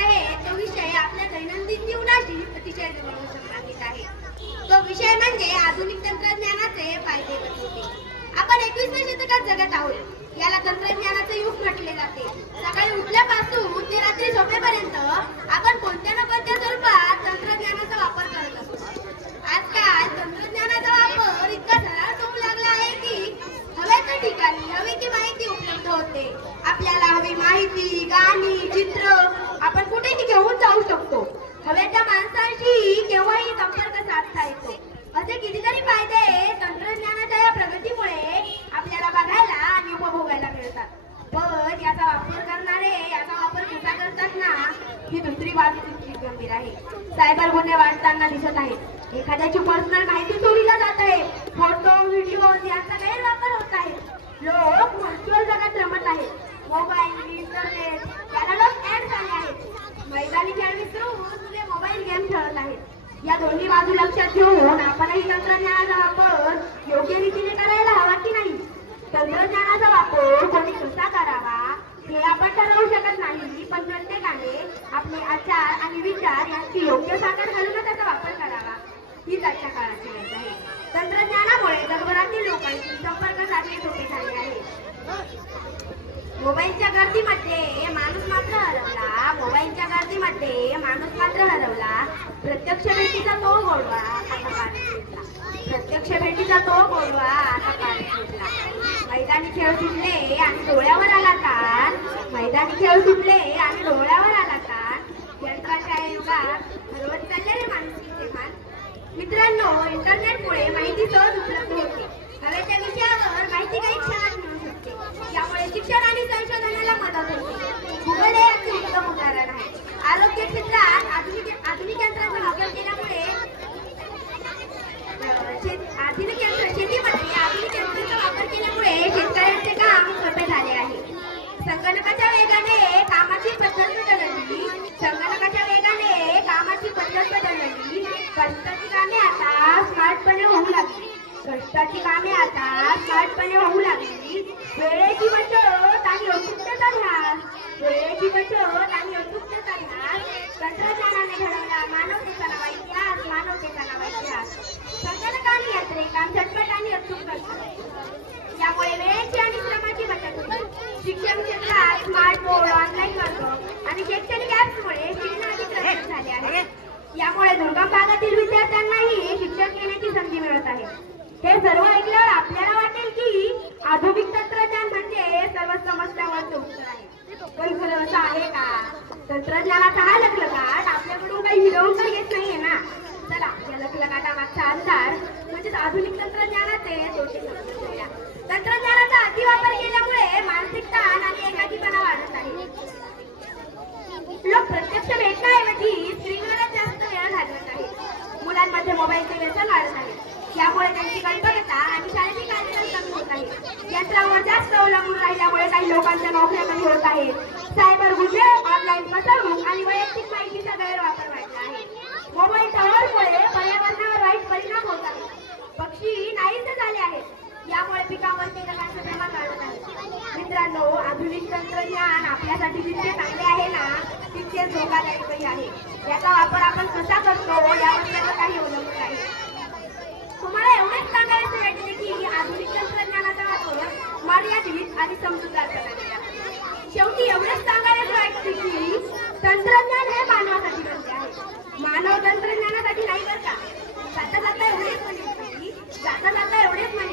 आहे तो विषय आपल्या दैनंदिन जीवनाशी अतिशय जवळून संबंधित आहे. तो विषय म्हणजे आधुनिक तंत्रज्ञानाचे फायदे व तोटे. आपण 21व्या शतकात जगत आहोत. याला तंत्रज्ञानाचे युग म्हटले जाते. सकाळी उठल्यापासून ते रात्री झोपेपर्यंत आपण कोणत्या ना कोणत्या स्वरूपात तंत्रज्ञानाचा वापर करत असतो. आजकाल तंत्रज्ञानाचा वापर इतका सरळ होऊ लागला आहे की हव्या त्या ठिकाणी हवी ती माहिती उपलब्ध होते. आपल्याला हवी माहिती, गाणी, चित्र आपण कुठेही घेऊन जाऊ शकतो. हव्या त्या माणसाशी केव्हाही संपर्क साधता येतो. असे कितीतरी फायदे तंत्रज्ञानाच्या या प्रगतीमुळे आपल्याला बघायला आणि उपभोगायला मिळतात. पण याचा वापर करणारे याचा वापर कसा करतात ना, ही दुसरी बाजू तितकीच गंभीर आहे. सायबर गुन्हे वाढताना दिसत आहेत. एखाद्याची पर्सनल माहिती चोरीला जात आहे. फोटो, व्हिडिओ यांचा गैरवापर होत आहे. लोक व्हर्च्युअल जगात रमत आहेत. मोबाईल, इंटरनेट याला लोक ऍड झाले आहेत. मैदानी खेळ विसरून तुझे मोबाईल गेम खेळत आहेत. या दोन्ही बाजू लक्षात घेऊन आपणही तंत्रज्ञानाचा वापर योग्य रीतीने करायला हवा की नाही. तंत्रज्ञानाचा वापर कोणी कसा करावा हे आपण ठरवू शकत नाही, पण प्रत्येकाने आपले आचार आणि विचार यांची योग्य साकार घालून त्याचा वापर करावा हीच आजच्या काळाची गरज आहे. तंत्रज्ञानामुळे जगभरातील लोकांशी संपर्क साधणे सोपे झाले आहे. मोबाईलच्या गर्दीमध्ये माणूस मात्र हरवला. प्रत्यक्ष भेटीचा तो गोडवा आता पाणी सुटला. मैदानी खेळ सुटले आणि डोळ्यावर आला ताण. यंत्राच्या युगात हरवत चालले रे माणुसकीचे भान. मित्रांनो, इंटरनेटमुळे माहिती सहज उपलब्ध होते. हव्या त्या विषयावर माहिती काही क्षणात मिळू शकते. यामुळे शिक्षण आणि संशोधनाला मदत होते. गुगल हे याचे उत्तम उदाहरण आहे. आरोग्य क्षेत्रात आधुनिक यंत्रांचा वापर केल्यामुळे शेतीमध्ये आधुनिक यंत्रांचा वापर केल्यामुळे शेतकऱ्यांचे काम सोपे झाले आहे. संगणकाच्या वेगाने कामाची पद्धत बदलली. कष्टाची कामे आता स्मार्टपणे होऊ लागली. वेळेची बचत आणि अचूकतेचा ध्यान तंत्रज्ञानाने घडवला मानवतेचा नवा इतिहास. संगणकाने यंत्रे काम झटपट आणि अचूक करतात. यामुळे वेळेची आणि श्रमाची बचत होते. शिक्षण क्षेत्रात स्मार्ट बोर्ड, ऑनलाईन वर्ग आणि शैक्षणिक ऍप्समुळे शिक्षण अधिक प्रगत झाले आहे. यामुळे दुर्गम भागातील विद्यार्थ्यांनाही शिक्षण घेण्याची संधी मिळत आहे. हे सर्व ऐकल्यावर आपल्याला वाटेल की आधुनिक तंत्रज्ञान म्हणजे सर्व समस्यांवरचे उत्तर आहे. पण खरं असं आहे का? तंत्रज्ञानाचा हा लखलखाट आपल्याकडून काही हिरवून तर येत नाहीये ना. चला, या लखलखाटामागचा अंदाज म्हणजेच आधुनिक तंत्रज्ञानाचे तोटे समजून घेऊया. तंत्रज्ञानाचा अतिवापर केल्यामुळे मानसिक ताण आणि एकाकीपणा वाढत आहे. लोक प्रत्यक्ष भेटण्याऐवजी स्क्रीनवरच जास्त वेळ घालवत आहेत. मुलांमध्ये मोबाईलचे व्यसन वाढत आहे. यामुळे त्यांची कल्पकता आणि शारीरिक हालचाल कमी होत आहे. यंत्रावर जास्त अवलंबून राहिल्यामुळे काही लोकांच्या नोकऱ्या कमी होत आहेत. सायबर गुन्हे, ऑनलाईन फसवणूक आणि वैयक्तिक माहितीचा गैरवापर वाढला आहे. मोबाईल टॉवरमुळे पर्यावरणावर वाईट परिणाम होत आहेत. पक्षी नाहीसे झाले आहेत. यामुळे पिकांवर कीटकांचे प्रमाण वाढत आहे. मित्रांनो, आधुनिक तंत्रज्ञान आपल्यासाठी जितके चांगले आहे ना, तितके धोकादायकही आहे. याचा वापर आपण कसा करतो यावर सर्व काही अवलंबून आहे. तुम्हाला एवढेच सांगायचे वाटते की आधुनिक तंत्रज्ञानाचा वापर मर्यादित आणि समजूतदारपणे करा. शेवटी एवढेच सांगायचे वाटते की तंत्रज्ञान हे मानवासाठी बनले आहे. मानव तंत्रज्ञानासाठी नाही बरं का. जाता जाता एवढेच म्हणेल